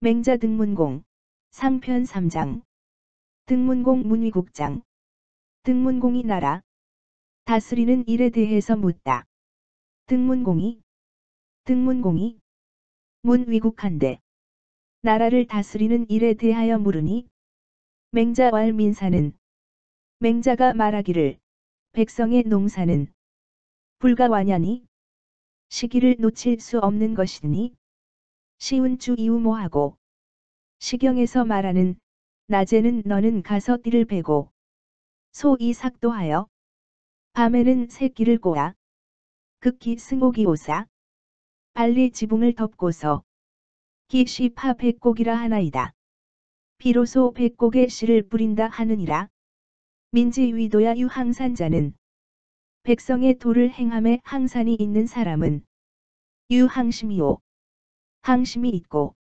맹자 등문공 상편 3장 등문공 문위국장 등문공이 나라 다스리는 일에 대해서 묻다. 등문공이 문위국한데 나라를 다스리는 일에 대하여 물으니 맹자왈 민사는 맹자가 말하기를 백성의 농사는 불가완연히 시기를 놓칠 수 없는 것이니 시운 주 이우모하고 시경에서 말하는 낮에는 너는 가서 띠를 베고 소 이삭도하여 밤에는 새끼를 꼬아 극기 승옥이 오사 발리 지붕을 덮고서 기시파 백곡이라 하나이다. 비로소 백곡에 씨를 뿌린다 하느니라. 민지 위도야 유항산자는 백성의 도를 행함에 항산이 있는 사람은 유항심이요 항심이 있고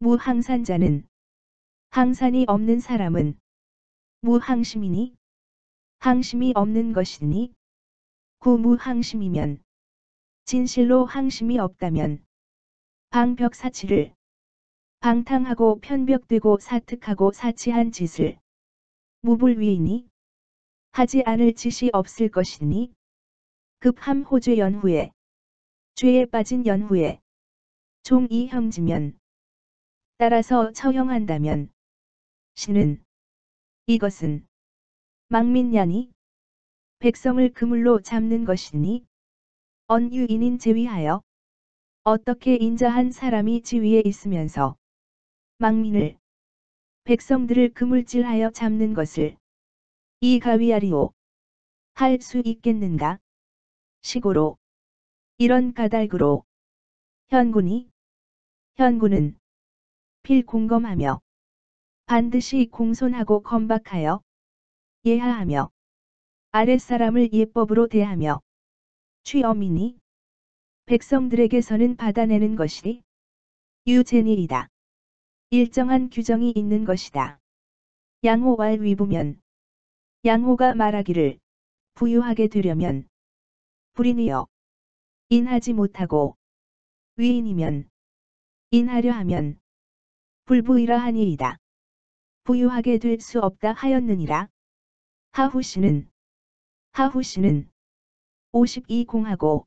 무항산자는 항산이 없는 사람은 무항심이니 항심이 없는 것이니 구무항심이면 진실로 항심이 없다면 방벽사치를 방탕하고 편벽되고 사특하고 사치한 짓을 무불위이니 하지 않을 짓이 없을 것이니 급함 호죄 연후에 죄에 빠진 연후에 종이 형지면 따라서 처형한다면 시는 이것은 망민냐니 백성을 그물로 잡는 것이니 언유인인 제위하여 어떻게 인자한 사람이 지위에 있으면서 망민을 백성들을 그물질하여 잡는 것을 이 가위아리오 할 수 있겠는가? 시고로 이런 까닭으로 현군은 필공검하며 반드시 공손하고 건박하여 예하하며 아랫사람을 예법으로 대하며 취엄이니 백성들에게서는 받아내는 것이 유제니이다. 일정한 규정이 있는 것이다. 양호왈 위부면 양호가 말하기를 부유하게 되려면 불인이여 인하지 못하고 위인이면 인하려 하면 불부이라 하니이다. 부유하게 될 수 없다 하였느니라. 하후시는 52공하고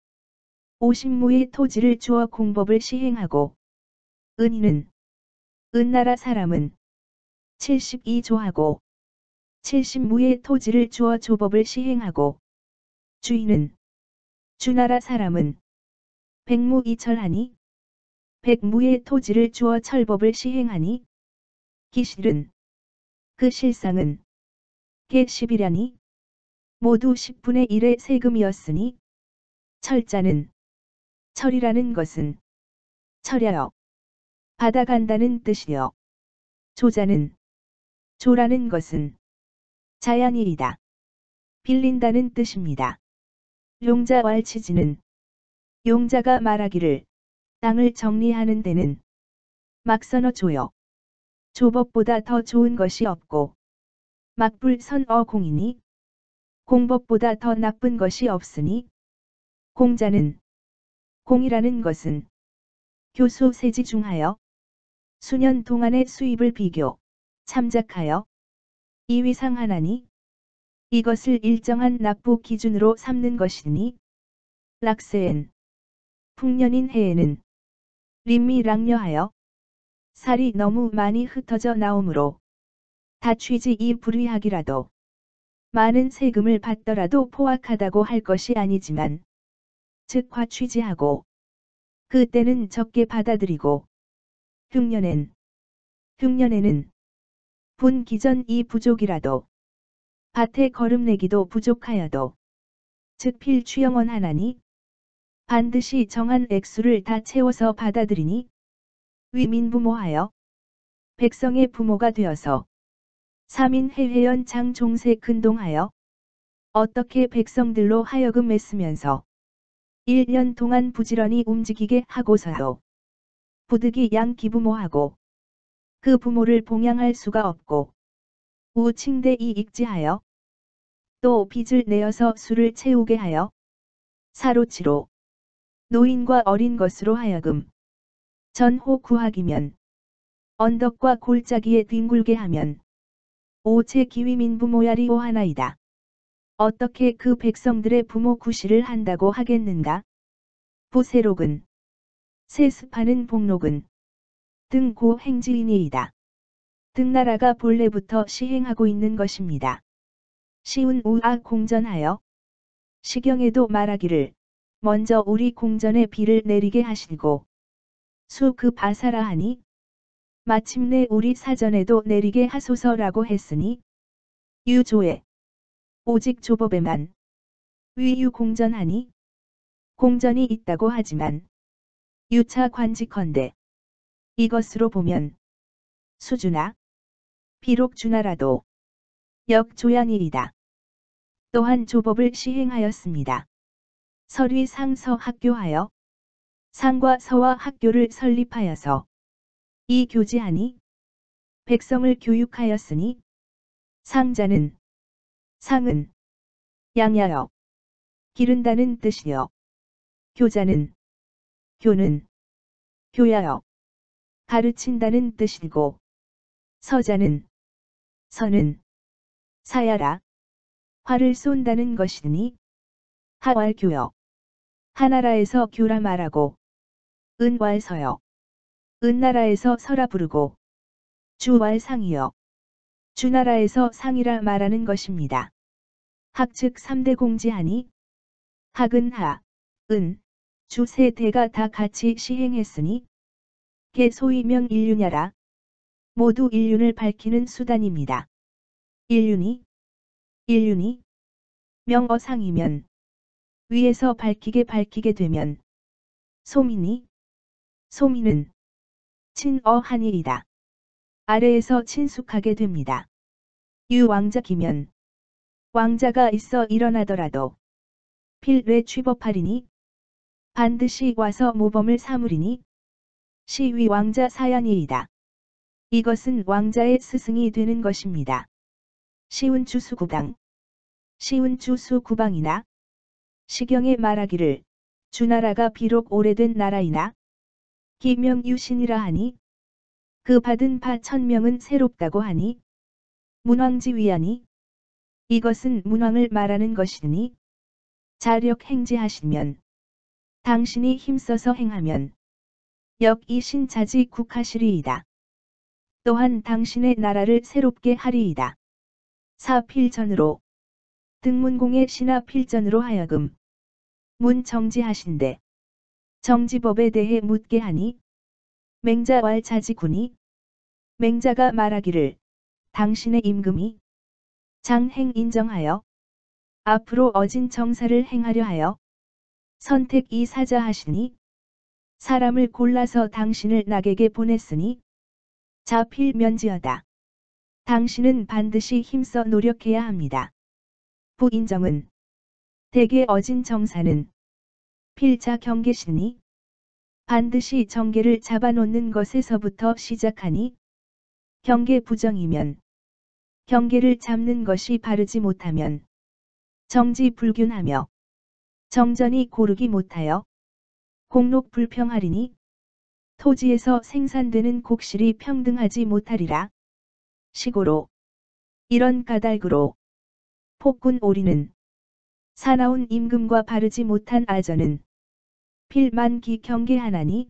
50무의 토지를 주어 공법을 시행하고 은인은 은나라 사람은 72조하고 70무의 토지를 주어 조법을 시행하고 주인은 주나라 사람은 100무 이철하니 100무의 토지를 주어 철법을 시행하니 기실은 그 실상은 개 10이라니 모두 10분의 1의 세금이었으니 철자는 철이라는 것은 철여여 받아간다는 뜻이여 조자는 조라는 것은 자양일이다. 빌린다는 뜻입니다. 용자왈치지는 용자가 말하기를 땅을 정리하는 데는 막선어 조여 조법보다 더 좋은 것이 없고 막불선어 공이니 공법보다 더 나쁜 것이 없으니 공자는 공이라는 것은 교수 세지 중하여 수년 동안의 수입을 비교 참작하여 이위상하나니 이것을 일정한 납부 기준으로 삼는 것이니 락세엔 풍년인 해에는 림미랑려하여 살이 너무 많이 흩어져 나오므로 다취지 이 불위하기라도 많은 세금을 받더라도 포악하다고 할 것이 아니지만 즉 과취지하고 그때는 적게 받아들이고 흉년에는 분기전 이 부족이라도 밭에 거름내기도 부족하여도 즉 필취영원 하나니 반드시 정한 액수를 다 채워서 받아들이니 위민부모하여 백성의 부모가 되어서 사민해회연 장종세 근동하여 어떻게 백성들로 하여금 애쓰면서 1년 동안 부지런히 움직이게 하고서도 부득이 양기부모하고 그 부모를 봉양할 수가 없고 우칭대이 익지하여 또 빚을 내어서 술을 채우게 하여 사로치로 노인과 어린 것으로 하여금 전호 구학이면 언덕과 골짜기에 뒹굴게 하면 오체 기위민 부모야리 오하나이다. 어떻게 그 백성들의 부모 구실을 한다고 하겠는가? 부세록은 세습하는 복록은 등 고 행지인이이다. 등나라가 본래부터 시행하고 있는 것입니다. 시운 우아 공전하여 시경에도 말하기를 먼저 우리 공전에 비를 내리게 하시고 수 그 바사라 하니 마침내 우리 사전에도 내리게 하소서라고 했으니 유조에 오직 조법에만 위유 공전하니 공전이 있다고 하지만 유차 관직헌데 이것으로 보면 수주나 비록 주나라도 역조양이이다. 또한 조법을 시행하였습니다. 설위 상서 학교하여 상과 서와 학교를 설립하여서 이 교지하니 백성을 교육하였으니 상자는 상은 양야여 기른다는 뜻이요 교자는 교는 교야여 가르친다는 뜻이고 서자는 서는 사야라 활을 쏜다는 것이니 하왈교여 하나라에서 교라 말하고 은왈서여 은나라에서 서라 부르고 주왈상이여 주나라에서 상이라 말하는 것입니다. 학즉 3대 공지하니 학은 하, 은, 주 세 대가 다 같이 시행했으니 개 소위 명일륜야라 모두 일륜을 밝히는 수단입니다. 일륜이 명어상이면 위에서 밝히게 되면 소민은 친어한이이다. 아래에서 친숙하게 됩니다. 유왕자기면 왕자가 있어 일어나더라도 필례 취법하리니 반드시 와서 모범을 삼으리니 시위 왕자 사양이이다. 이것은 왕자의 스승이 되는 것입니다. 시운 주수구방 시운 주수구방이나 시경에 말하기를 주나라가 비록 오래된 나라이나 기명유신이라 하니 그 받은 바 1000명은 새롭다고 하니 문왕지위하니 이것은 문왕을 말하는 것이니 자력 행지하시면 당신이 힘써서 행하면 역이신자지 국하시리이다. 또한 당신의 나라를 새롭게 하리이다. 사필전으로 등문공의 신하 필전으로 하여금 문정지하신데 정지법에 대해 묻게 하니 맹자왈 자지군이 맹자가 말하기를 당신의 임금이 장행 인정하여 앞으로 어진 정사를 행하려 하여 선택 이사자 하시니 사람을 골라서 당신을 낙에게 보냈으니 자필면지어다. 당신은 반드시 힘써 노력해야 합니다. 부인정은 대개 어진 정사는 필자 경계시니 반드시 정계를 잡아놓는 것에서부터 시작하니 경계 부정이면 경계를 잡는 것이 바르지 못하면 정지 불균하며 정전이 고르기 못하여 공록 불평하리니 토지에서 생산되는 곡실이 평등하지 못하리라. 시고로 이런 까닭으로 폭군 오리는 사나운 임금과 바르지 못한 아전은 필만기 경계하나니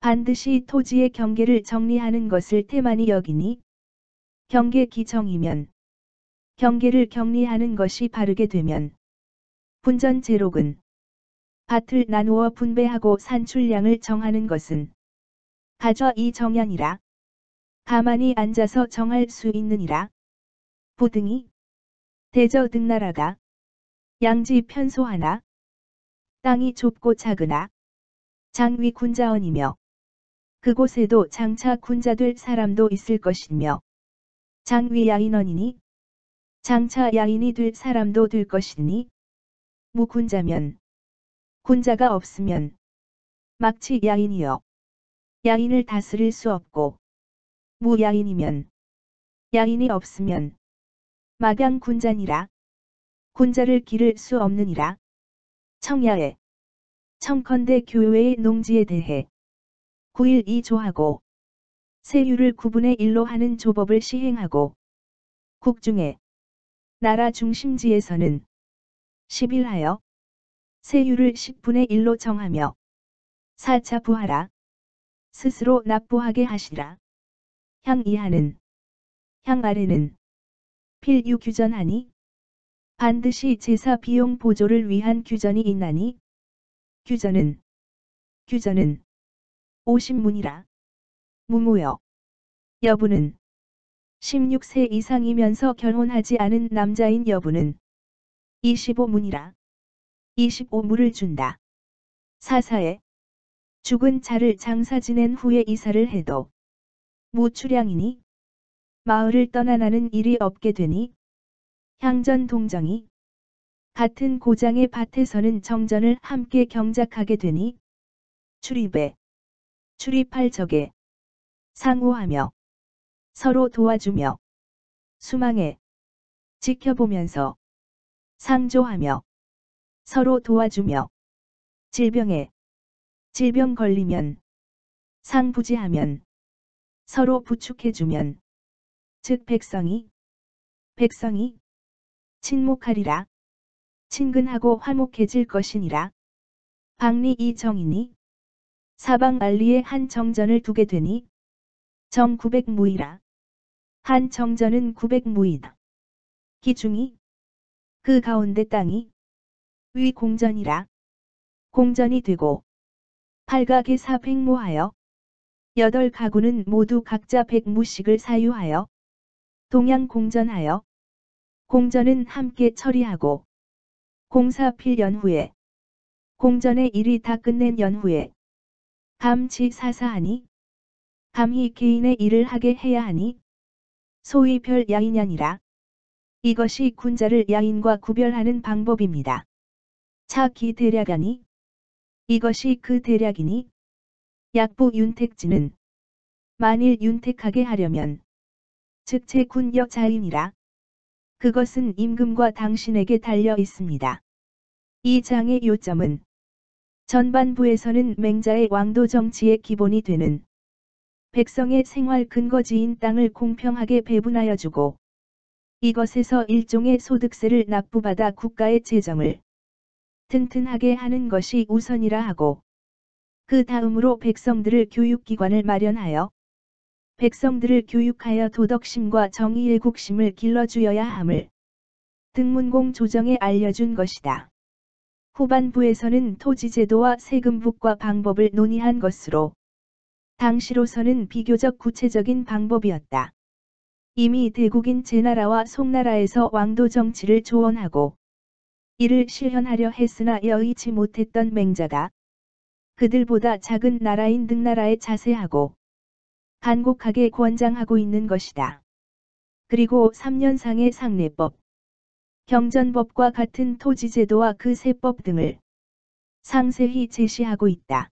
반드시 토지의 경계를 정리하는 것을 태만히 여기니 경계 기정이면 경계를 격리하는 것이 바르게 되면 분전제록은 밭을 나누어 분배하고 산출량을 정하는 것은 가좌 이 정량이라 가만히 앉아서 정할 수 있느니라. 부등이 대저 등나라가 양지 편소하나 땅이 좁고 작으나 장위 군자원이며 그곳에도 장차 군자될 사람도 있을 것이며 장위 야인원이니 장차 야인이 될 사람도 될 것이니 무군자면 군자가 없으면 막치 야인이여 야인을 다스릴 수 없고 무야인이면 야인이 없으면 막양 군자니라 군자를 기를 수 없느니라. 청야에 청컨대 교외의 농지에 대해 9일 2조하고 세율을 9분의 1로 하는 조법을 시행하고 국중에 나라 중심지에서는 10일하여 세율을 10분의 1로 정하며 4차 부하라 스스로 납부하게 하시라. 향 이하는 향 아래는 필유 규전하니 반드시 제사 비용 보조를 위한 규전이 있나니 규전은 50문이라. 무무여 여부는 16세 이상이면서 결혼하지 않은 남자인 여부는 25문이라. 25무를 준다. 사사에 죽은 자를 장사 지낸 후에 이사를 해도 무출양이니 마을을 떠나 나는 일이 없게 되니 향전 동정이 같은 고장의 밭에서는 정전을 함께 경작하게 되니 출입할 적에 상호하며 서로 도와주며 수망에 지켜보면서 상조하며 서로 도와주며 질병 걸리면 상부지하면 서로 부축해주면 즉 백성이 친목하리라. 친근하고 화목해질 것이니라. 박리 이 정이니 사방 알리에 한 정전을 두게 되니 정 900무이라. 한 정전은 900무이다. 기중이 그 가운데 땅이 위 공전이라. 공전이 되고 팔각에사 100무하여 8가구는 모두 각자 100무씩을 사유하여 동양 공전하여 공전은 함께 처리하고 공사필 연후에 공전의 일이 다 끝낸 연후에 감치 사사하니 감히 개인의 일을 하게 해야 하니 소위 별 야인연이라. 이것이 군자를 야인과 구별하는 방법입니다. 차기 대략하니 이것이 그 대략이니 약부 윤택지는 만일 윤택하게 하려면 즉 제군 여자인이라. 그것은 임금과 당신에게 달려 있습니다. 이 장의 요점은 전반부에서는 맹자의 왕도 정치의 기본이 되는 백성의 생활 근거지인 땅을 공평하게 배분하여 주고 이것에서 일종의 소득세를 납부받아 국가의 재정을 튼튼하게 하는 것이 우선이라 하고 그 다음으로 백성들을 교육기관을 마련하여 백성들을 교육하여 도덕심과 정의애국심을 길러주어야 함을 등문공 조정에 알려준 것이다. 후반부에서는 토지제도와 세금북과 방법을 논의한 것으로 당시로서는 비교적 구체적인 방법이었다. 이미 대국인 제나라와 송나라에서 왕도 정치를 조언하고 이를 실현하려 했으나 여의치 못했던 맹자가 그들보다 작은 나라인 등나라에 자세하고 간곡하게 권장하고 있는 것이다. 그리고 3년상의 상례법, 경전법과 같은 토지제도와 그 세법 등을 상세히 제시하고 있다.